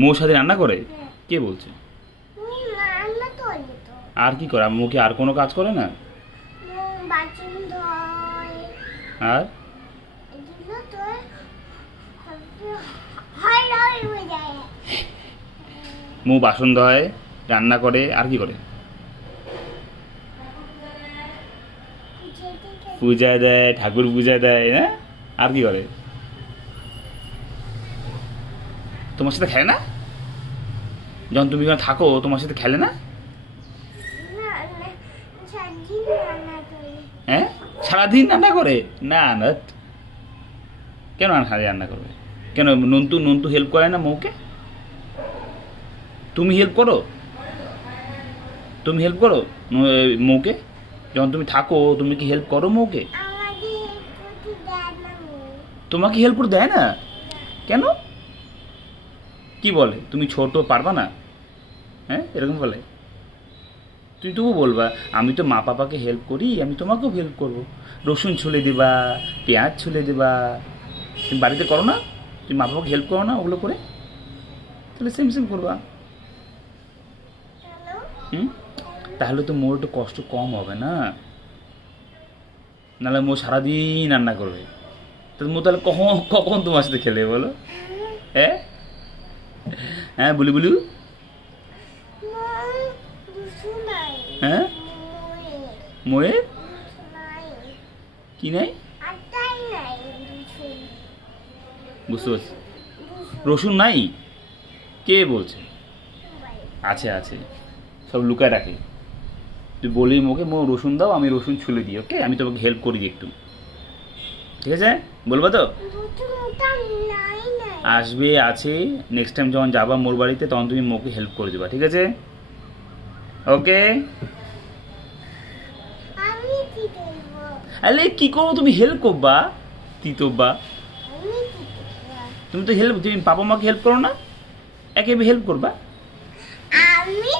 মৌর সাথে রান্না করে? হ্যাঁ। কে বলছে? রান্না করে তো। আর কি করে? মৌ কি আর কোনো কাজ করে না? বাসন ধোয়। আর এগুলো তো হয় হয়ে যায়। মৌ বাসন ধোয়, রান্না করে, আর কি করে? পূজা দেয়, ঠাকুর পূজা দেয়, হ্যাঁ? আর কি করে? তোমার সাথে খেলে না? যখন তুমি এখানে থাকো তোমার সাথে খেলে না? হ্যাঁ, সারাদিন রান্না করে? না না, কেন সারাদিন রান্না করবে? কেন নন্তু হেল্প করে না মৌকে? তুমি হেল্প করো? তুমি হেল্প করো মৌকে? যখন তুমি থাকো তুমি কি হেল্প করো মৌকে? তোমাকে হেল্প করে দেয় না? কেন? কি বলে তুমি ছোট, পারবা না? হ্যাঁ, এরকম বলে? তুই তবু বলবা আমি তো মা পাপাকে হেল্প করি, আমি তোমাকেও হেল্প করবো। রসুন ছুলে দেবা, পেঁয়াজ ছুলে দেবা। তুমি বাড়িতে করো না? তুমি মা বাবাকে হেল্প করো না ওগুলো করে? তাহলে সেম সেম করবা। তাহলে তো মোর একটু কষ্ট কম হবে না? নাহলে মো সারাদিন রান্না করবে, মো তাহলে কখন কখন তোমার সাথে খেলে বলো? হ্যাঁ হ্যাঁ, বলি বলি। হ্যাঁ, মোয়ের কি নাই? বুঝতে পারছি। রসুন নাই? কে বলছে? আছে আছে, সব লুকায় রাখে। তুই বলি মোকে মো রসুন দাও, আমি রসুন ছুলে দিই, ওকে? আমি তোমাকে হেল্প করি একটু, ঠিক আছে? বলবো তো? আসবে, আছে। নেক্সট টাইম যখন যাবা মোর বাড়িতে তখন তুমি মোকে হেল্প করে দেবা, ঠিক আছে? ওকে। আরে কি করবো, তুমি হেল্প করবা? তিতোবা, তুমি তো হেল্প, তুমি পাপা মাকে হেল্প করো না? একেবারে হেল্প করবা? আমি